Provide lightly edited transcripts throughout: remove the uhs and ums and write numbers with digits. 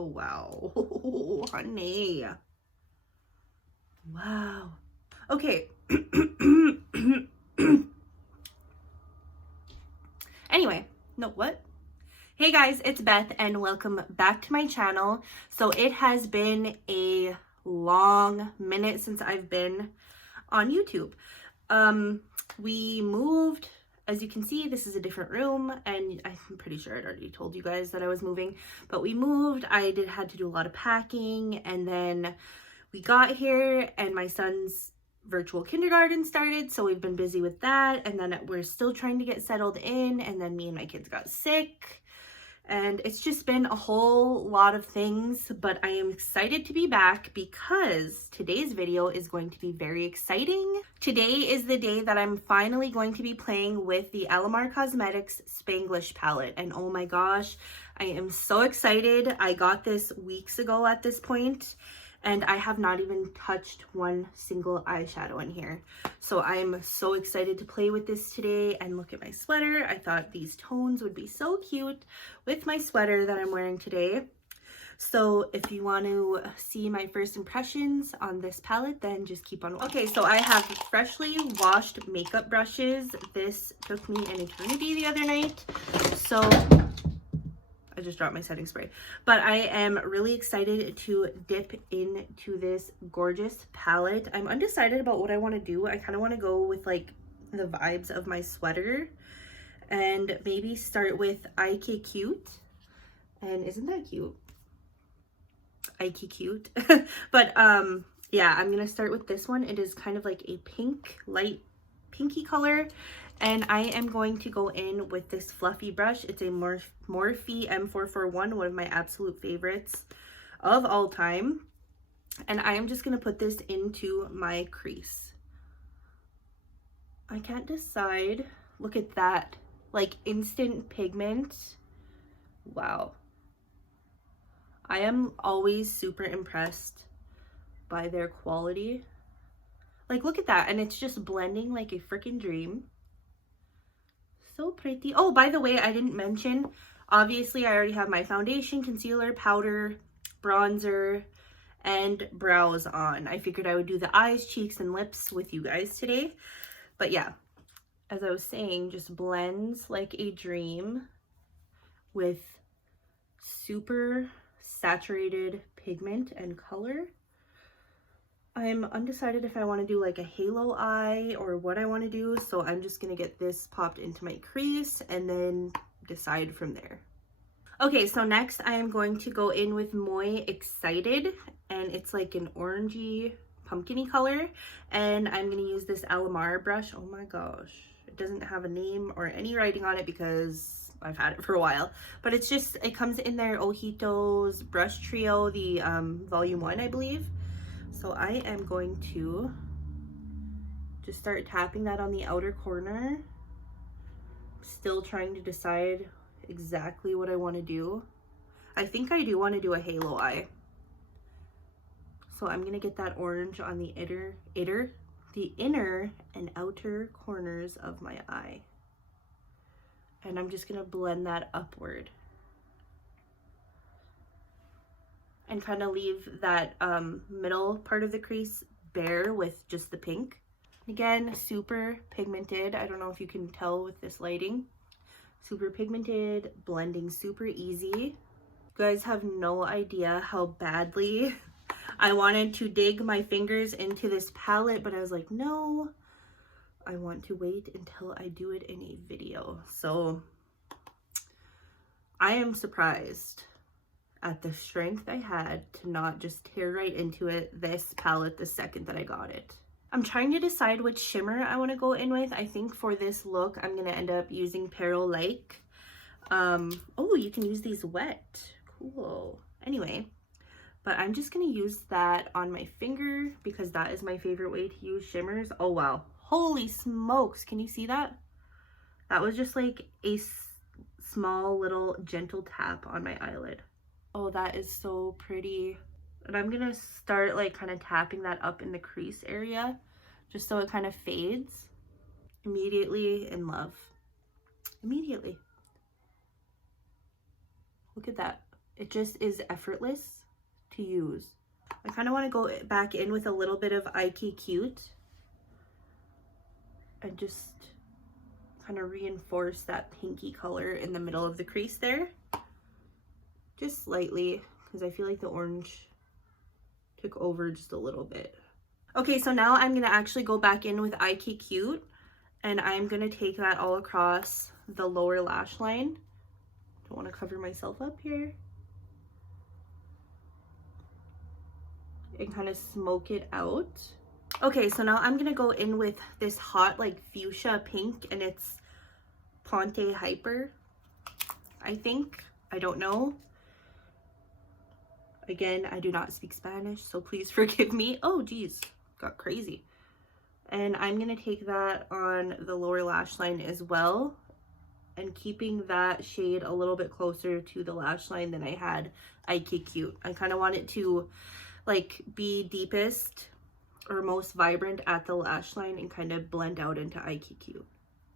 Oh, wow. Oh, honey. Wow. Okay. Anyway, no, what? Hey guys, it's Beth and welcome back to my channel. So it has been a long minute since I've been on YouTube. We moved. As you can see, this is a different room, and I'm pretty sure I'd already told you guys that I was moving, but we moved. I had to do a lot of packing, and then we got here and my son's virtual kindergarten started, so we've been busy with that, and then we're still trying to get settled in, and then me and my kids got sick. And it's just been a whole lot of things, but I am excited to be back because today's video is going to be very exciting. Today is the day that I'm finally going to be playing with the Alamar Cosmetics Spanglish palette. And oh my gosh, I am so excited. I got this weeks ago at this point, and I have not even touched one single eyeshadow in here. So I'm so excited to play with this today. And look at my sweater. I thought these tones would be so cute with my sweater that I'm wearing today. So if you want to see my first impressions on this palette, then just keep on watching. Okay, so I have freshly washed makeup brushes. This took me an eternity the other night. So I just dropped my setting spray, but I am really excited to dip into this gorgeous palette. I'm undecided about what I want to do. I kind of want to go with like the vibes of my sweater and maybe start with IK Cute. And isn't that cute? IK Cute. But yeah, I'm gonna start with this one. It is kind of like a pink, light pinky color. And I am going to go in with this fluffy brush. It's a Morphe M441, one of my absolute favorites of all time. And I am just going to put this into my crease. I can't decide. Look at that. Like instant pigment. Wow. I am always super impressed by their quality. Like, look at that. And it's just blending like a freaking dream. So pretty. Oh, by the way, I didn't mention, obviously I already have my foundation, concealer, powder, bronzer, and brows on. I figured I would do the eyes, cheeks, and lips with you guys today. But yeah, as I was saying, just blends like a dream with super saturated pigment and color. I'm undecided if I want to do like a halo eye or what I want to do, so I'm just going to get this popped into my crease and then decide from there. Okay, so next I am going to go in with Moi Excited, and it's like an orangey pumpkin-y color, and I'm going to use this Alamar brush. Oh my gosh, it doesn't have a name or any writing on it because I've had it for a while, but it's just, it comes in their Ojitos brush trio, the volume 1, I believe. So I am going to just start tapping that on the outer corner. Still trying to decide exactly what I want to do. I think I do want to do a halo eye. So I'm going to get that orange on the inner and outer corners of my eye. And I'm just going to blend that upward. And kind of leave that middle part of the crease bare with just the pink. Again, super pigmented. I don't know if you can tell with this lighting. Super pigmented, blending super easy. You guys have no idea how badly I wanted to dig my fingers into this palette, but I was like, no, I want to wait until I do it in a video. So I am surprised at the strength I had to not just tear right into it, this palette, the second that I got it. I'm trying to decide which shimmer I want to go in with. I think for this look, I'm going to end up using Poreless. Oh, you can use these wet. Cool. Anyway, but I'm just going to use that on my finger because that is my favorite way to use shimmers. Oh, wow. Holy smokes. Can you see that? That was just like a small little gentle tap on my eyelid. Oh, that is so pretty. And I'm gonna start like kind of tapping that up in the crease area just so it kind of fades. Immediately in love. Immediately. Look at that. It just is effortless to use. I kind of want to go back in with a little bit of Ike Cute and just kind of reinforce that pinky color in the middle of the crease there. Just slightly, because I feel like the orange took over just a little bit. Okay, so now I'm going to actually go back in with Ike Cute, and I'm going to take that all across the lower lash line. Don't want to cover myself up here. And kind of smoke it out. Okay, so now I'm gonna go in with this hot like fuchsia pink, and it's Ponte Hyper, I think. I don't know. Again, I do not speak Spanish, so please forgive me. Oh geez, got crazy. And I'm gonna take that on the lower lash line as well, and keeping that shade a little bit closer to the lash line than I had Ike Cute. I kind of want it to like be deepest or most vibrant at the lash line and kind of blend out into Ike Cute.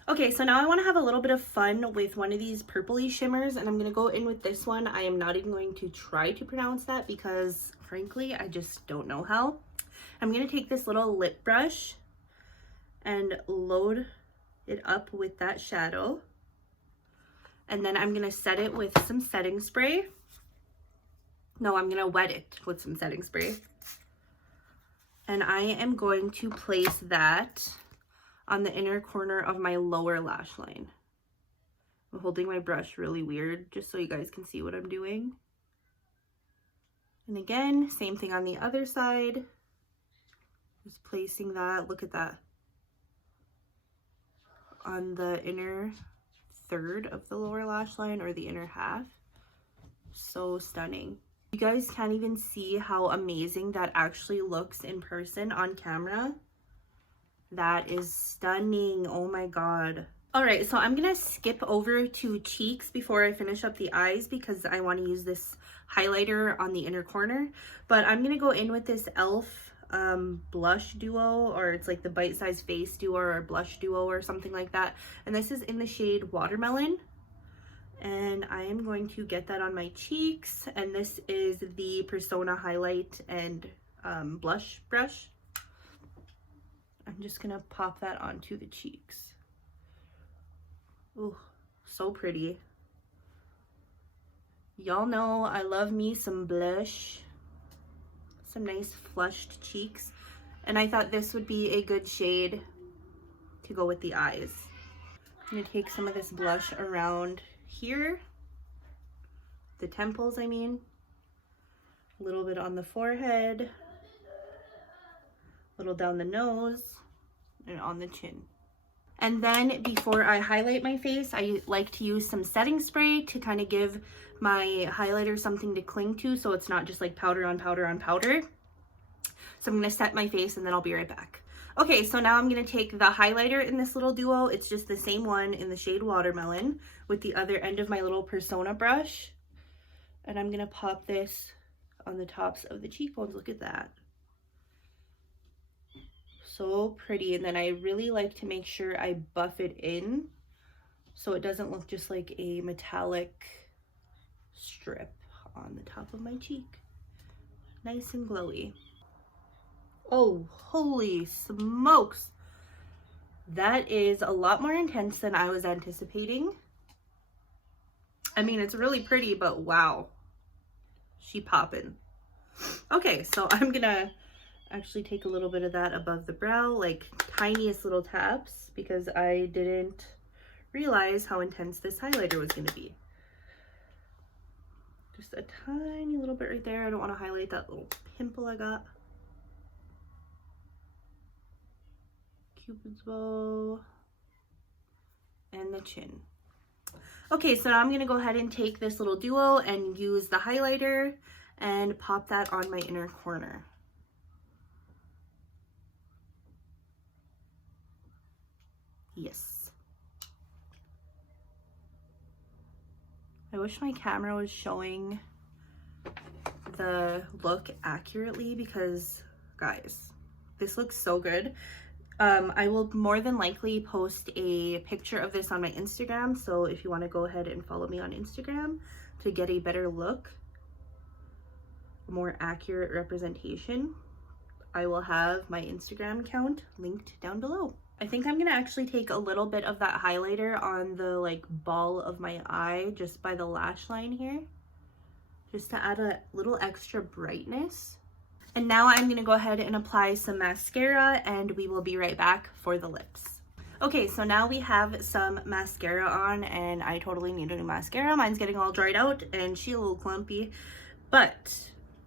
Okay, so now I want to have a little bit of fun with one of these purpley shimmers, and I'm going to go in with this one. I am not even going to try to pronounce that because frankly I just don't know how. I'm going to take this little lip brush and load it up with that shadow, and then I'm going to set it with some setting spray. No, I'm gonna wet it with some setting spray. And I am going to place that on the inner corner of my lower lash line. I'm holding my brush really weird just so you guys can see what I'm doing. And again, same thing on the other side. Just placing that, look at that, on the inner third of the lower lash line, or the inner half. So stunning. You guys can't even see how amazing that actually looks in person on camera. That is stunning. Oh my god. All right, so I'm gonna skip over to cheeks before I finish up the eyes because I want to use this highlighter on the inner corner. But I'm gonna go in with this e.l.f. Blush duo, or it's like the Bite Size Face duo or blush duo or something like that. And this is in the shade Watermelon. And I am going to get that on my cheeks, and this is the Persona highlight and blush brush. I'm just gonna pop that onto the cheeks. Oh, so pretty. Y'all know I love me some blush, some nice flushed cheeks, and I thought this would be a good shade to go with the eyes. I'm gonna take some of this blush around here, the temples I mean, a little bit on the forehead, a little down the nose, and on the chin. And then before I highlight my face, I like to use some setting spray to kind of give my highlighter something to cling to, so it's not just like powder on powder on powder. So I'm gonna set my face and then I'll be right back. Okay, so now I'm going to take the highlighter in this little duo. It's just the same one in the shade Watermelon with the other end of my little Persona brush. And I'm going to pop this on the tops of the cheekbones. Look at that. So pretty. And then I really like to make sure I buff it in so it doesn't look just like a metallic strip on the top of my cheek. Nice and glowy. Oh, holy smokes. That is a lot more intense than I was anticipating. I mean, it's really pretty, but wow. She poppin'. Okay, so I'm gonna actually take a little bit of that above the brow, like tiniest little taps, because I didn't realize how intense this highlighter was gonna be. Just a tiny little bit right there. I don't want to highlight that little pimple I got. Cupid's bow, and the chin. Okay, so now I'm gonna go ahead and take this little duo and use the highlighter and pop that on my inner corner. Yes. I wish my camera was showing the look accurately because, guys, this looks so good. I will more than likely post a picture of this on my Instagram, so if you want to go ahead and follow me on Instagram to get a better look more accurate representation, I will have my Instagram account linked down below. I think I'm gonna actually take a little bit of that highlighter on the like ball of my eye, just by the lash line here, just to add a little extra brightness. And now I'm gonna go ahead and apply some mascara, and we will be right back for the lips. Okay, so now we have some mascara on, and I totally need a new mascara. Mine's getting all dried out and she's a little clumpy, but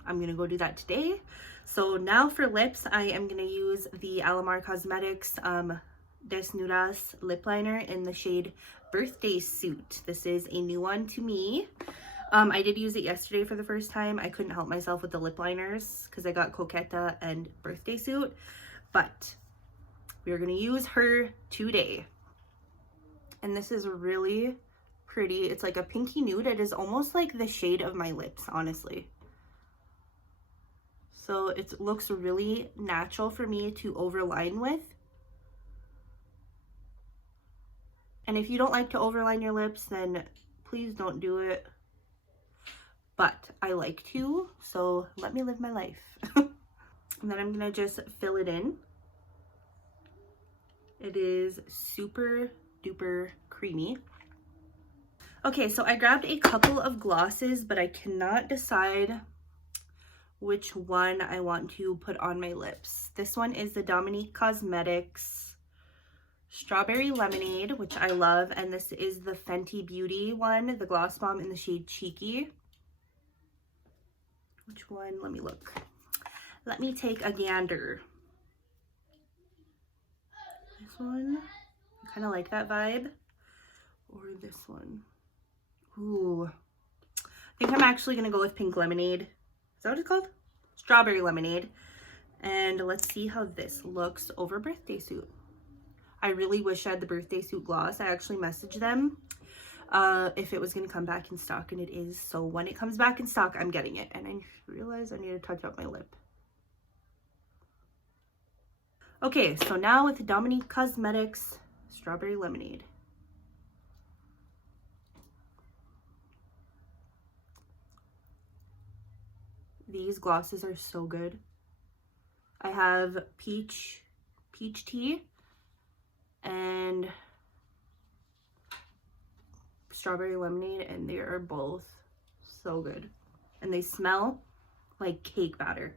I'm gonna go do that today. So now for lips, I am gonna use the Alamar Cosmetics Des Nudas lip liner in the shade Birthday Suit. This is a new one to me. I did use it yesterday for the first time. I couldn't help myself with the lip liners because I got Coquetta and Birthday Suit, but we're gonna use her today. And this is really pretty. It's like a pinky nude. It is almost like the shade of my lips, honestly. So it looks really natural for me to overline with. And if you don't like to overline your lips, then please don't do it. But I like to, so let me live my life. And then I'm gonna just fill it in. It is super duper creamy. Okay, so I grabbed a couple of glosses, but I cannot decide which one I want to put on my lips. This one is the Dominique Cosmetics Strawberry Lemonade, which I love, and this is the Fenty Beauty one, the Gloss Bomb in the shade Cheeky. Which one? Let me look. Let me take a gander. This one, I kind of like that vibe. Or this one. Ooh. I think I'm actually going to go with Pink Lemonade. Is that what it's called? Strawberry Lemonade. And let's see how this looks over Birthday Suit. I really wish I had the Birthday Suit gloss. I actually messaged them if it was going to come back in stock, and it is. So when it comes back in stock, I'm getting it. And I realize I need to touch up my lip. Okay, so now with the Dominique Cosmetics Strawberry Lemonade. These glosses are so good. I have peach tea and strawberry lemonade, and they are both so good. And they smell like cake batter.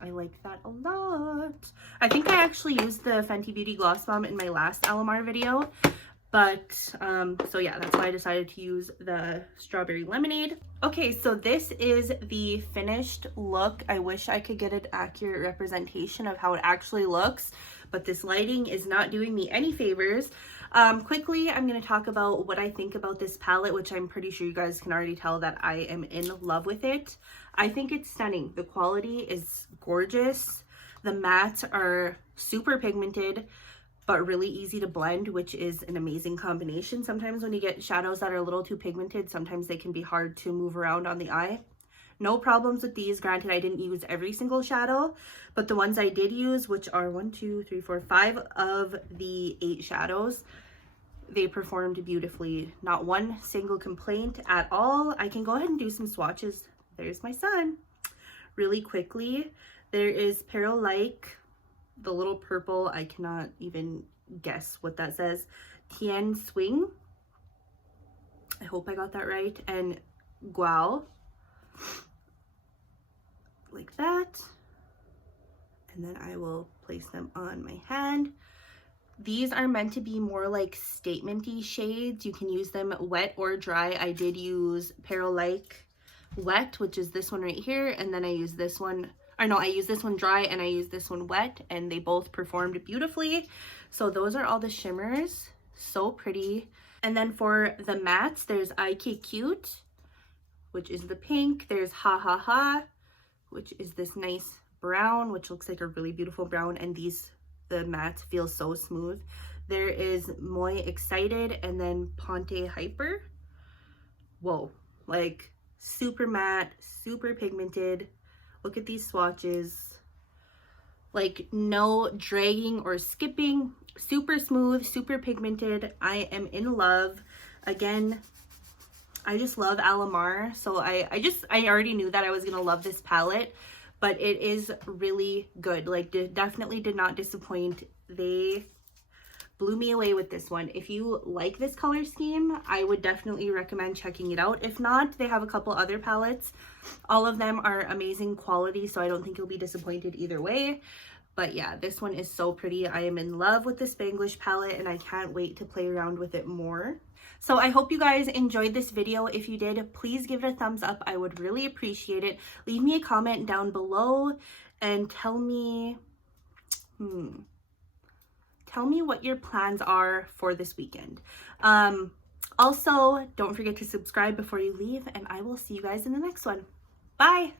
I like that a lot. I think I actually used the Fenty Beauty Gloss Bomb in my last Alamar video. But, so yeah, that's why I decided to use the Strawberry Lemonade. Okay, so this is the finished look. I wish I could get an accurate representation of how it actually looks, but this lighting is not doing me any favors. Quickly, I'm going to talk about what I think about this palette, which I'm pretty sure you guys can already tell that I am in love with it. I think it's stunning. The quality is gorgeous. The mattes are super pigmented, but really easy to blend, which is an amazing combination. Sometimes when you get shadows that are a little too pigmented, sometimes they can be hard to move around on the eye. No problems with these. Granted, I didn't use every single shadow, but the ones I did use, which are 1, 2, 3, 4, 5 of the 8 shadows, they performed beautifully. Not one single complaint at all. I can go ahead and do some swatches. There's my son. Really quickly, there is Poreless, the little purple, I cannot even guess what that says, Tien Swing. I hope I got that right. And Guao. Like that. And then I will place them on my hand. These are meant to be more like statement-y shades. You can use them wet or dry. I did use Poreless wet, which is this one right here, and then I use this one, or no, I use this one dry and I use this one wet, and they both performed beautifully. So those are all the shimmers. So pretty. And then for the mattes, there's IK Cute, which is the pink. There's Ha Ha Ha, which is this nice brown, which looks like a really beautiful brown, and the mattes feel so smooth. There is Moi Excited, and then Ponte Hyper. Whoa, like super matte, super pigmented. Look at these swatches. Like no dragging or skipping. Super smooth, super pigmented. I am in love. Again, I just love Alamar, so I already knew that I was gonna love this palette, but it is really good. Like, definitely did not disappoint. They blew me away with this one. If you like this color scheme, I would definitely recommend checking it out. If not, they have a couple other palettes. All of them are amazing quality, so I don't think you'll be disappointed either way. But yeah, this one is so pretty. I am in love with the Spanglish palette and I can't wait to play around with it more. So I hope you guys enjoyed this video. If you did, please give it a thumbs up. I would really appreciate it. Leave me a comment down below and tell me what your plans are for this weekend. Also, don't forget to subscribe before you leave, and I will see you guys in the next one. Bye!